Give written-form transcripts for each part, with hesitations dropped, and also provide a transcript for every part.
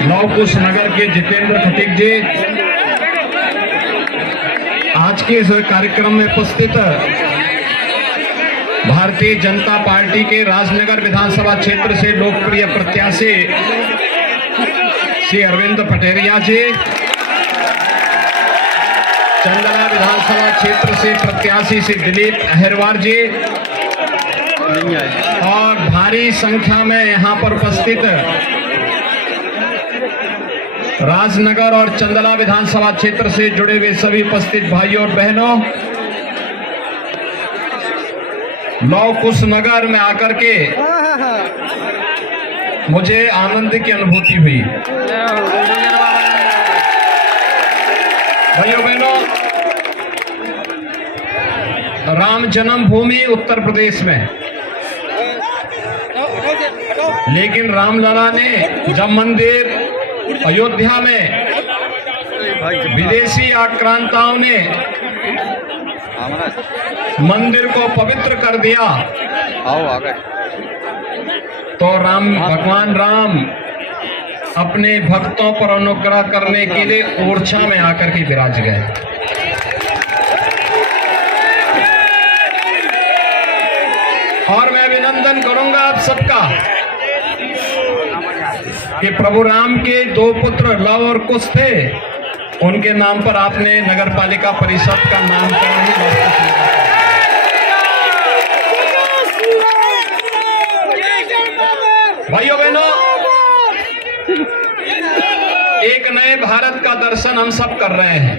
लौकुश नगर के जितेंद्र खटीक जी आज के इस कार्यक्रम में उपस्थित भारतीय जनता पार्टी के राजनगर विधानसभा क्षेत्र से लोकप्रिय प्रत्याशी श्री अरविंद पटेरिया जी, चंदला विधानसभा क्षेत्र से प्रत्याशी श्री दिलीप अहिरवार जी और भारी संख्या में यहां पर उपस्थित राजनगर और चंदला विधानसभा क्षेत्र से जुड़े हुए सभी उपस्थित भाइयों और बहनों, लौकुश नगर में आकर के मुझे आनंद की अनुभूति हुई। भाइयों बहनों, राम जन्मभूमि उत्तर प्रदेश में, लेकिन रामलला ने जब मंदिर अयोध्या में विदेशी आक्रांताओं ने मंदिर को पवित्र कर दिया तो भगवान राम अपने भक्तों पर अनुग्रह करने के लिए ओरछा में आकर के विराज गए। और मैं अभिनंदन करूंगा आप सबका कि प्रभु राम के दो पुत्र लव और कुश थे, उनके नाम पर आपने नगर पालिका परिषद का नामकरण ही भाइयों बहनों, एक नए भारत का दर्शन हम सब कर रहे हैं।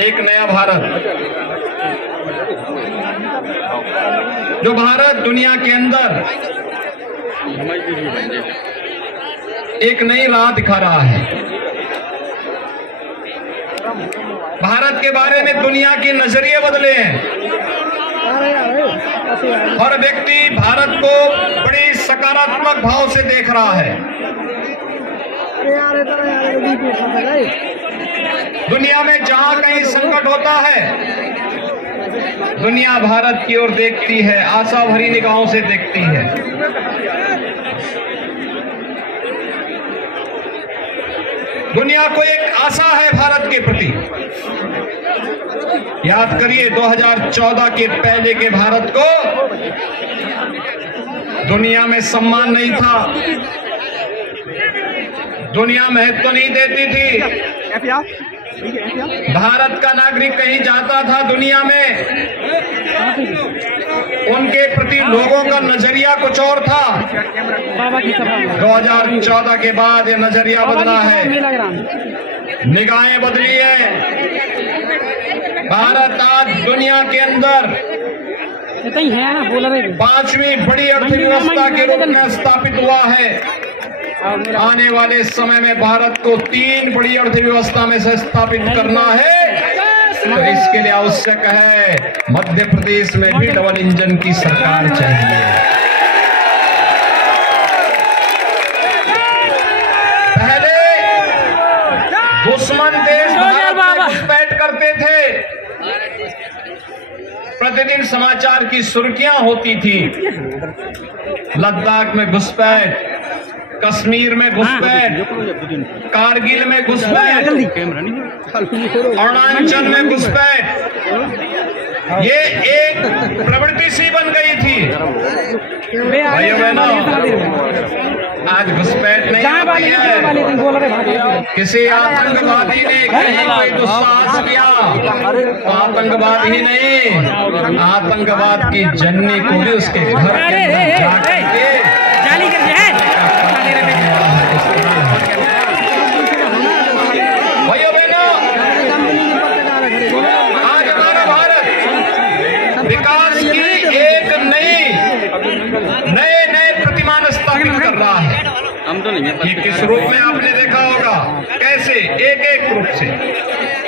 एक नया भारत, जो भारत दुनिया के अंदर एक नई राह दिखा रहा है। भारत के बारे में दुनिया के नजरिए बदले हैं। हर व्यक्ति भारत को बड़ी सकारात्मक भाव से देख रहा है। दुनिया में जहां कहीं संकट होता है, दुनिया भारत की ओर देखती है, आशा भरी निगाहों से देखती है। दुनिया को एक आशा है भारत के प्रति। याद करिए 2014 के पहले के भारत को दुनिया में सम्मान नहीं था, दुनिया महत्व नहीं देती थी। भारत का नागरिक कहीं जाता था दुनिया में, उनके प्रति लोगों का नजरिया कुछ और था। 2014 के बाद ये नजरिया बदला है, निगाहें बदली है। भारत आज दुनिया के अंदर 5वीं बड़ी अर्थव्यवस्था के रूप में स्थापित हुआ है। आने वाले समय में भारत को 3 बड़ी अर्थव्यवस्था में से स्थापित करना है, तो इसके लिए आवश्यक है मध्य प्रदेश में भी डबल इंजन की सरकार चाहिए। पहले दुश्मन देश भारत में घुसपैठ करते थे, प्रतिदिन समाचार की सुर्खियां होती थी। लद्दाख में घुसपैठ, कश्मीर में घुसपैठ, कारगिल में घुसपैठ, अरुणाचल में घुसपैठ, ये एक प्रवृत्ति सी बन गई थी। भाइयों बहनों, आज घुसपैठ नहीं है। किसी आतंकवादी ने कहीं कोई दुस्साहस किया तो आतंकवाद ही नहीं, आतंकवाद की जननी को भी उसके घर के जाकर के विकास की एक नए प्रतिमान स्थापित कर रहा है। ये किस रूप में आपने देखा होगा, कैसे एक एक रूप से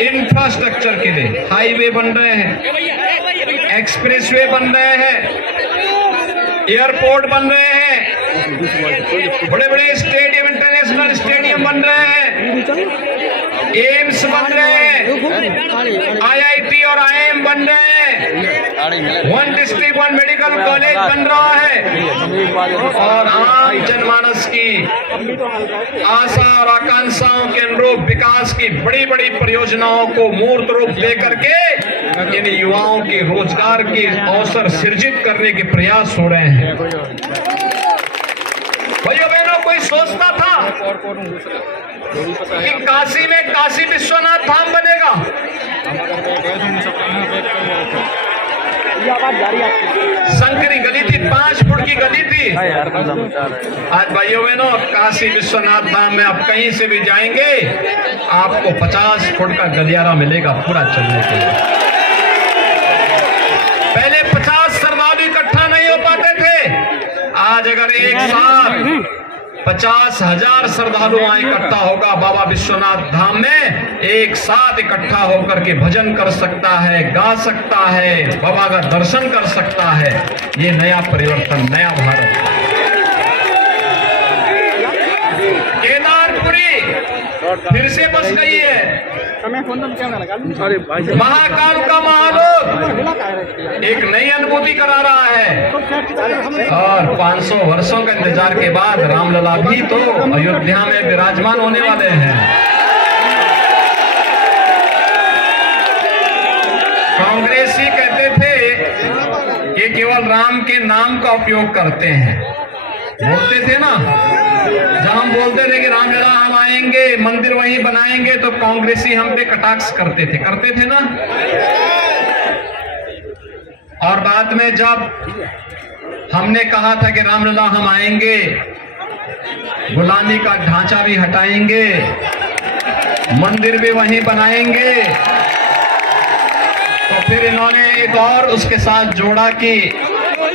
इंफ्रास्ट्रक्चर के लिए हाईवे बन रहे हैं, एक्सप्रेसवे बन रहे हैं, एयरपोर्ट बन रहे हैं, बड़े बड़े स्टेडियम, इंटरनेशनल स्टेडियम बन रहे हैं, एम्स बन रहे हैं, IIT और IIM बन रहे हैं, 1 डिस्ट्रिक्ट 1 मेडिकल कॉलेज बन रहा है और आम जनमानस की आशा और आकांक्षाओं के अनुरूप विकास की बड़ी बड़ी परियोजनाओं को मूर्त रूप दे करके इन युवाओं के रोजगार के अवसर सृजित करने के प्रयास हो रहे हैं। भाइयों बहनों, कोई सोचता था कि काशी में काशी विश्वनाथ धाम बनेगा? संकरी गली थी, 5 फुट की गली थी। आज भाइयों बहनों, काशी विश्वनाथ धाम में आप कहीं से भी जाएंगे, आपको 50 फुट का गलियारा मिलेगा पूरा चलने के लिए। पहले 50 श्रद्धालु इकट्ठा नहीं हो पाते थे, आज अगर एक साथ 50,000 श्रद्धालु वहां इकट्ठा होगा बाबा विश्वनाथ धाम में, एक साथ इकट्ठा होकर के भजन कर सकता है, गा सकता है, बाबा का दर्शन कर सकता है। ये नया परिवर्तन, नया भारत। केदारपुरी फिर से बस गई है। महाकाल का महालोक एक नई अनुभूति करा रहा है और 500 वर्षों के इंतजार के बाद रामलला भी तो अयोध्या में विराजमान होने वाले हैं। कांग्रेसी कहते थे कि केवल राम के नाम का उपयोग करते हैं, बोलते थे ना, जब हम बोलते थे कि रामलला हम आएंगे, मंदिर वहीं बनाएंगे, तो कांग्रेसी हम पे कटाक्ष करते थे ना। और बाद में जब हमने कहा था कि रामलला हम आएंगे, गुलामी का ढांचा भी हटाएंगे, मंदिर भी वहीं बनाएंगे, तो फिर इन्होंने एक और उसके साथ जोड़ा कि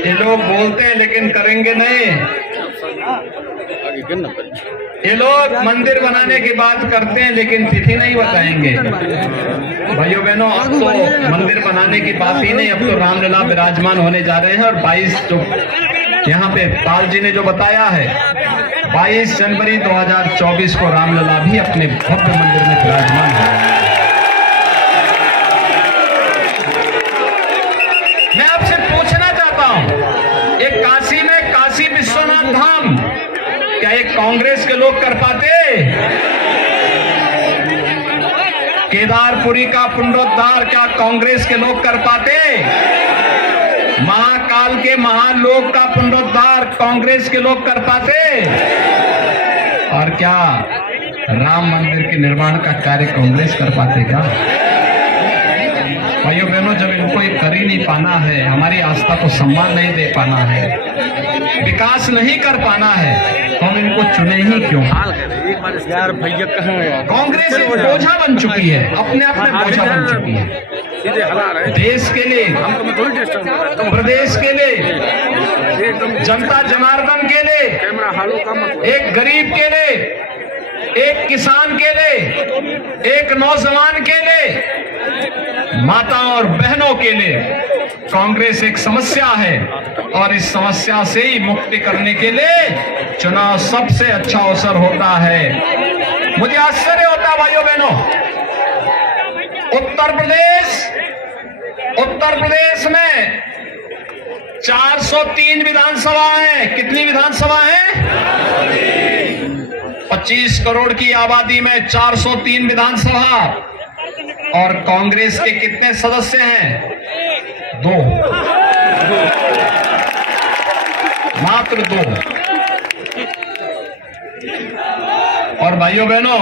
ये लोग बोलते हैं लेकिन करेंगे नहीं। ये लोग मंदिर बनाने की बात करते हैं लेकिन तिथि नहीं बताएंगे। भाइयों बहनों, अब तो मंदिर बनाने की बात ही नहीं, अब तो रामलला विराजमान होने जा रहे हैं। और 22 जो यहाँ पे पाल जी ने जो बताया है, 22 जनवरी 2024 को रामलला भी अपने भव्य मंदिर में विराजमान है। मैं आपसे पूछना चाहता हूँ, एक काशी में काशी विश्वनाथ धाम क्या एक कांग्रेस के लोग कर पाते? केदारपुरी का पुनरुद्धार क्या कांग्रेस के लोग कर पाते? महाकाल के महान लोक का पुनरुद्धार कांग्रेस के लोग कर पाते? और क्या राम मंदिर के निर्माण का कार्य कांग्रेस कर पाते क्या? भाइयों बहनों, जब इनको ये कर ही नहीं पाना है, हमारी आस्था को सम्मान नहीं दे पाना है, विकास नहीं कर पाना है, तो हम इनको चुने ही क्यों? यार भैया कहाँ है? कांग्रेस एक बोझा बन चुकी है, अपने आप में बोझा बन चुकी है। देश के लिए, प्रदेश के लिए, जनता जनार्दन के लिए, एक गरीब के लिए, एक किसान के लिए, एक नौजवान के लिए, माता और बहनों के लिए कांग्रेस एक समस्या है। और इस समस्या से ही मुक्ति करने के लिए चुनाव सबसे अच्छा अवसर होता है। मुझे आश्चर्य होता है भाइयों बहनों, उत्तर प्रदेश में 403 विधानसभा है। कितनी विधानसभा है? 25 करोड़ की आबादी में 403 विधानसभा। और कांग्रेस के कितने सदस्य हैं? 2, मात्र 2। और भाइयों बहनों,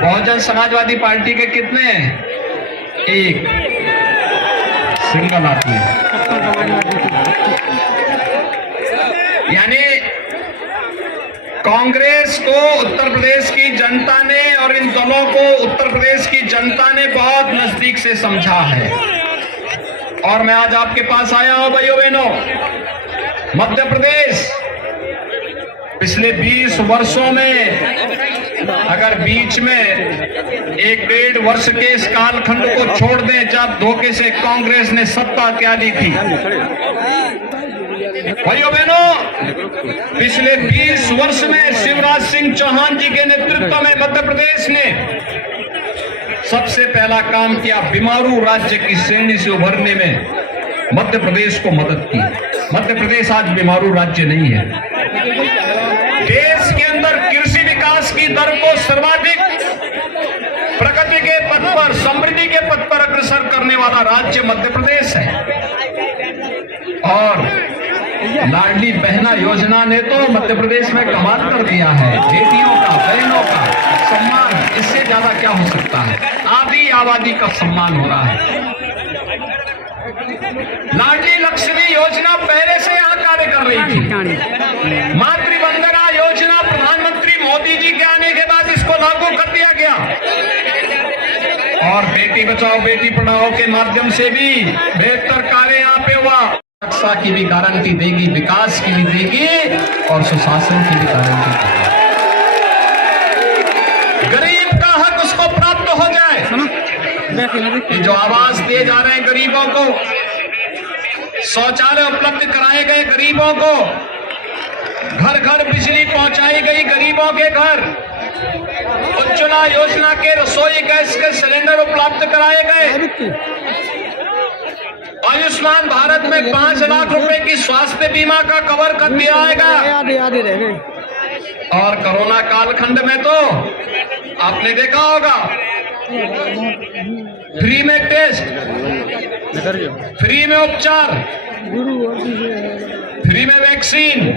बहुजन समाजवादी पार्टी के कितने? 1 सिंगल आदमी। यानी कांग्रेस को उत्तर प्रदेश की जनता ने और इन दलों को उत्तर प्रदेश की जनता ने बहुत नजदीक से समझा है। और मैं आज आपके पास आया हूं भाइयों बहनों, मध्य प्रदेश पिछले 20 वर्षों में अगर बीच में 1-1.5 वर्ष के इस कालखंड को छोड़ दें जब धोखे से कांग्रेस ने सत्ता त्यागी थी, भाइयों बहनों, पिछले 20 वर्ष में शिवराज सिंह चौहान जी के नेतृत्व में मध्य प्रदेश ने सबसे पहला काम किया, बीमारू राज्य की श्रेणी से उभरने में मध्य प्रदेश को मदद की। मध्य प्रदेश आज बीमारू राज्य नहीं है। देश के अंदर कृषि विकास की दर को सर्वाधिक प्रगति के पथ पर, समृद्धि के पथ पर अग्रसर करने वाला राज्य मध्य प्रदेश है। और लाडली बहना योजना ने तो मध्य प्रदेश में कमाल कर दिया है। बेटियों का, बहनों का सम्मान, इससे ज्यादा क्या हो सकता है। आधी आबादी का सम्मान हो रहा है। लाडली लक्ष्मी योजना पहले से यहाँ कार्य कर रही थी। मातृवंदना योजना प्रधानमंत्री मोदी जी के आने के बाद इसको लागू कर दिया गया। और बेटी बचाओ बेटी पढ़ाओ के माध्यम से भी बेहतर कार्य यहाँ पे हुआ। सुरक्षा की भी गारंटी देगी, विकास की भी देगी और सुशासन की भी गारंटी देगी। गरीब का हक उसको प्राप्त हो जाए। ये जो आवास दिए जा रहे हैं गरीबों को, शौचालय उपलब्ध कराए गए गरीबों को, घर घर बिजली पहुंचाई गई गरीबों के घर, उज्ज्वला योजना के रसोई गैस के सिलेंडर उपलब्ध कराए गए, आयुष्मान भारत में 5 लाख रुपए की स्वास्थ्य बीमा का कवर कर दिया जाएगा। और कोरोना कालखंड में तो आपने देखा होगा, फ्री में टेस्ट, फ्री में उपचार, फ्री में वैक्सीन।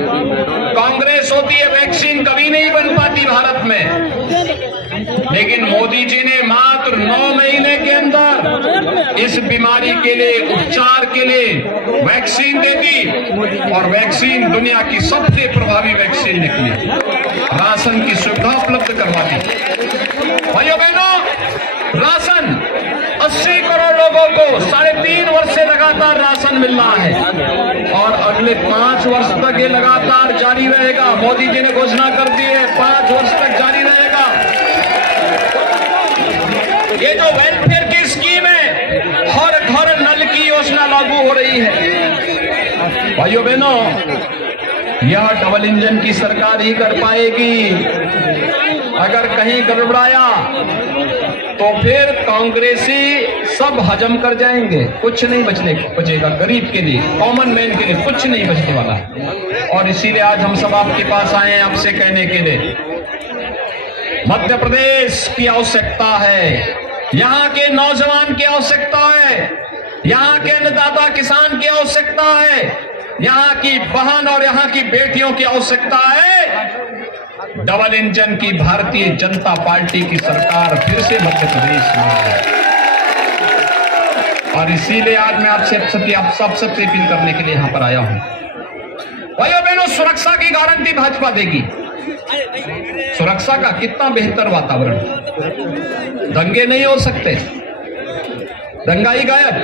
कांग्रेस होती है वैक्सीन कभी नहीं बन पाती भारत में, लेकिन मोदी जी ने मात्र 9 महीने के अंदर इस बीमारी के लिए, उपचार के लिए वैक्सीन दे दी। और वैक्सीन दुनिया की सबसे प्रभावी वैक्सीन निकली। राशन की सुविधा उपलब्ध करवा दी। भाइयों बहनों, राशन 80 करोड़ लोगों को 3.5 वर्ष से लगातार राशन मिल रहा है और अगले 5 वर्ष तक ये लगातार जारी रहेगा। मोदी जी ने घोषणा कर दी है 5 वर्ष तक जारी रहेगा। ये जो वेलफेयर की स्कीम है, हर घर नल की योजना लागू हो रही है। भाइयों बहनों, यह डबल इंजन की सरकार ही कर पाएगी। अगर कहीं गड़बड़ाया तो फिर कांग्रेसी सब हजम कर जाएंगे, कुछ नहीं बचेगा गरीब के लिए, कॉमन मैन के लिए कुछ नहीं बचने वाला। और इसीलिए आज हम सब आपके पास आए हैं आपसे कहने के लिए, मध्य प्रदेश की आवश्यकता है, यहाँ के नौजवान की आवश्यकता है, यहाँ के अन्नदाता किसान की आवश्यकता है, यहाँ की बहन और यहाँ की बेटियों की आवश्यकता है। डबल इंजन की भारतीय जनता पार्टी की सरकार फिर से मध्य प्रदेश में है। और इसीलिए आज मैं आप सबसे अपील करने के लिए यहां पर आया हूं। भाइयों बहनों, सुरक्षा की गारंटी भाजपा देगी। सुरक्षा का कितना बेहतर वातावरण, दंगे नहीं हो सकते, दंगा ही गायब,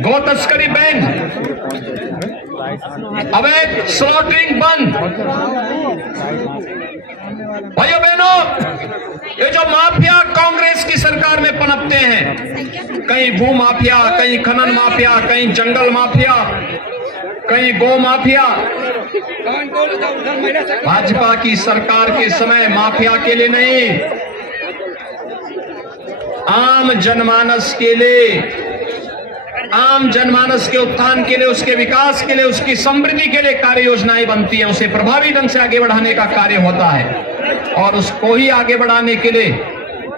गौ तस्करी बैन, अवैध स्लॉटरिंग बंद। भाइयों बहनों, ये जो माफिया कांग्रेस की सरकार में पनपते हैं, कहीं भू माफिया, कहीं खनन माफिया, कहीं जंगल माफिया, कहीं गौ माफिया, भाजपा की सरकार के समय माफिया के लिए नहीं, आम जनमानस के लिए, आम जनमानस के उत्थान के लिए, उसके विकास के लिए, उसकी समृद्धि के लिए कार्य योजनाएं बनती हैं, उसे प्रभावी ढंग से आगे बढ़ाने का कार्य होता है। और उसको ही आगे बढ़ाने के लिए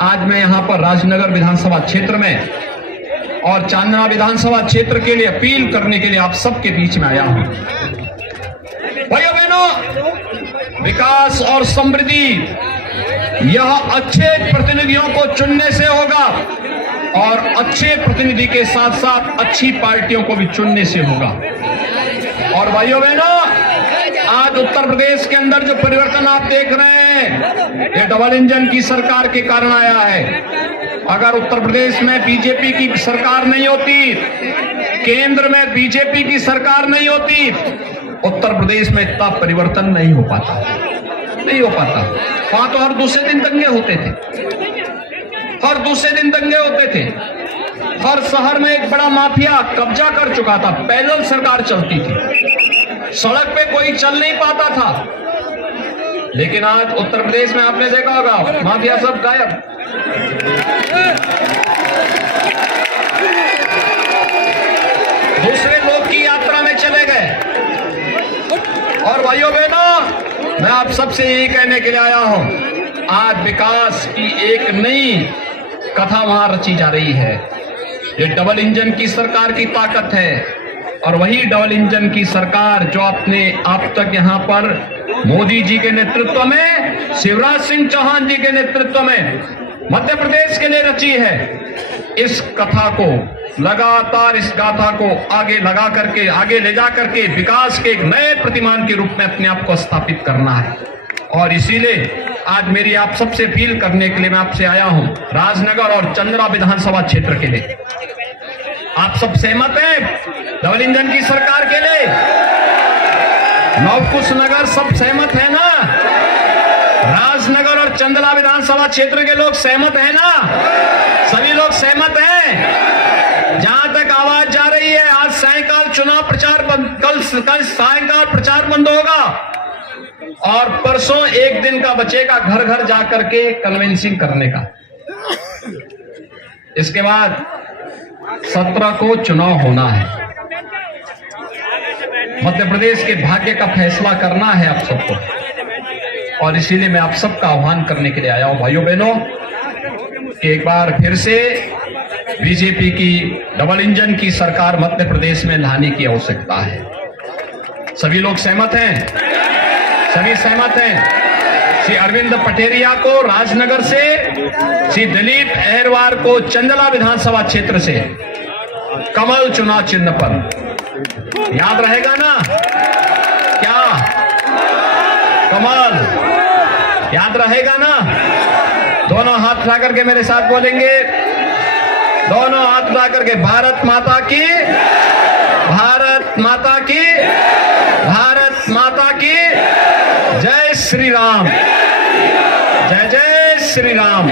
आज मैं यहां पर राजनगर विधानसभा क्षेत्र में और चांदना विधानसभा क्षेत्र के लिए अपील करने के लिए आप सबके बीच में आया हूं। भाइयों बहनों, विकास और समृद्धि यह अच्छे प्रतिनिधियों को चुनने से होगा और अच्छे प्रतिनिधि के साथ साथ अच्छी पार्टियों को भी चुनने से होगा। और भाइयों बहनों, आज उत्तर प्रदेश के अंदर जो परिवर्तन आप देख रहे हैं, ये डबल इंजन की सरकार के कारण आया है। अगर उत्तर प्रदेश में बीजेपी की सरकार नहीं होती, केंद्र में बीजेपी की सरकार नहीं होती, उत्तर प्रदेश में इतना परिवर्तन नहीं हो पाता, नहीं हो पाता। वहां तो हर दूसरे दिन दंगे होते थे, हर दूसरे दिन दंगे होते थे। हर शहर में एक बड़ा माफिया कब्जा कर चुका था। पैदल सरकार चलती थी, सड़क पे कोई चल नहीं पाता था। लेकिन आज उत्तर प्रदेश में आपने देखा होगा, माफिया सब गायब। दूसरे लोग की यात्रा में चले गए। और भाइयों बहनों, मैं आप सबसे यही कहने के लिए आया हूं, आज विकास की एक नई कथा वहां रची जा रही है। ये डबल इंजन की सरकार की ताकत है, और वही डबल इंजन की सरकार जो आपने अब तक यहां पर मोदी जी के नेतृत्व में, शिवराज सिंह चौहान जी के नेतृत्व में मध्य प्रदेश के लिए रची है। इस कथा को लगातार, इस गाथा को आगे लगा करके, आगे ले जा करके विकास के एक नए प्रतिमान के रूप में अपने आप को स्थापित करना है। और इसीलिए आज मेरी आप सबसे अपील करने के लिए मैं आपसे आया हूं, राजनगर और चंद्रा विधानसभा क्षेत्र के लिए। आप सब सहमत हैं डबल इंजन की सरकार के लिए? नवकुश नगर सब सहमत है ना? राजनगर और चंद्रा विधानसभा क्षेत्र के लोग सहमत हैं ना? सभी लोग सहमत हैं? जहां तक आवाज जा रही है, आज सायंकाल चुनाव प्रचार बंद, कल सायंकाल प्रचार बंद होगा, और परसों एक दिन का बचेगा घर घर जाकर के कन्विंसिंग करने का। इसके बाद 17 को चुनाव होना है। मध्य प्रदेश के भाग्य का फैसला करना है आप सबको, और इसीलिए मैं आप सबका आह्वान करने के लिए आया हूं भाइयों बहनों कि एक बार फिर से बीजेपी की डबल इंजन की सरकार मध्य प्रदेश में लाने की आवश्यकता है। सभी लोग सहमत हैं? सभी सहमत हैं? श्री अरविंद पटेरिया को राजनगर से, श्री दिलीप अहरवार को चंदला विधानसभा क्षेत्र से कमल चुनाव चिन्ह पर। याद रहेगा ना? क्या कमल याद रहेगा ना? दोनों हाथ उठा करके मेरे साथ बोलेंगे, दोनों हाथ उठा करके, भारत माता की, भारत माता की, भारत माता की जय श्री राम, जय जय श्री राम।